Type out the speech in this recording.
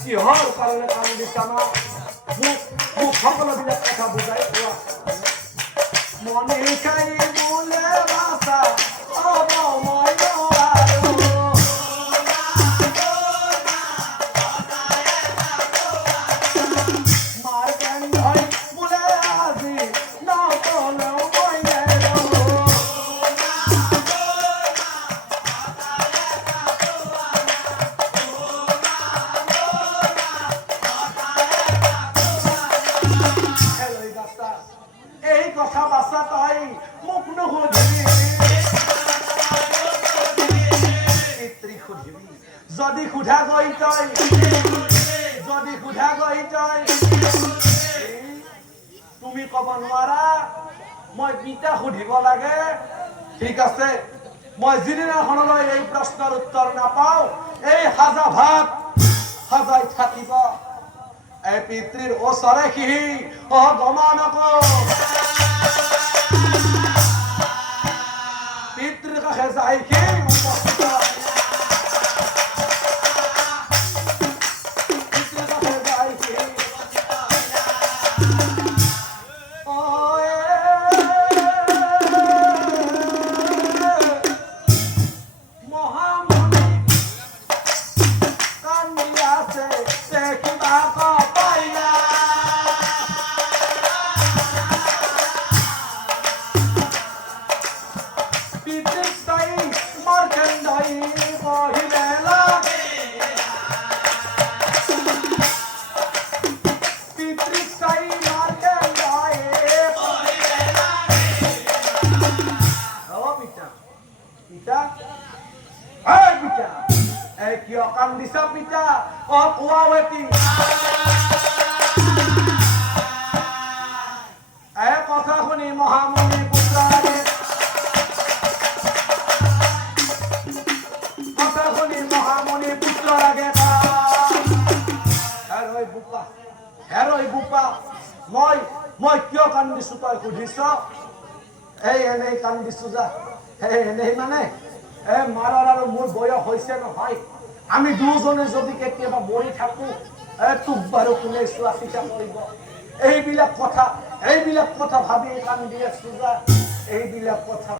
কিহৰ কাৰণে কাম দিছা না মোক সকলোবিলাক কথা বুজাই কোৱা মনে কাই বোলে ভাষা অব মই নোৱাৰো মাৰ কেন্দ্ৰই বোলে আজি নকলেও মই নেৰো এই কথা বাছা তই মোক নুসুধিবি পিতৃ সুধিবি যদি সোধা গৈ তই তুমি কব নোৱাৰা মই পিতা সুধিব লাগে ঠিক আছে মই যিদিনাখনলৈ এই প্ৰশ্নৰ উত্তৰ নাপাওঁ এই সাজা ভাত সাজাই থাকিব এই পিতৃৰ ওচৰে সিহি গমনক পিতৃৰ কাষে যায় কি উপস্থিত পিতৃৰ কাষে যায় কি মহামণি কান্দি আছে কিবা পাইলা পিতৃক চাই মাৰ্কেন্দ্ৰই কহিলে লাগে পিতৃক চাই মাৰ্কেন্দ্ৰই কহিলে লাগে অ পিতা পিতা এই পিতা এই কিয় কান্দিছা পিতা অ কোৱাৱেতি এই কথা শুনি মহামণি পুত্ৰৰে কথা শুনি মহামণি পুত্ৰ লাগে হেৰৈ বোপা মই কিয় কান্দিছো তই সুধিছ এই এনেই কান্দিছো যা এই এনেই মানে মাৰাৰ আৰু মোৰ বয়স হৈছে নহয় আমি দুজনে যদি কেতিয়াবা মৰি থাকো তোক বাৰু কোনে চোৱা চিতা কৰিব এইবিলাক কথা ভাবি কান্দি আছো যা এইবিলাক কথা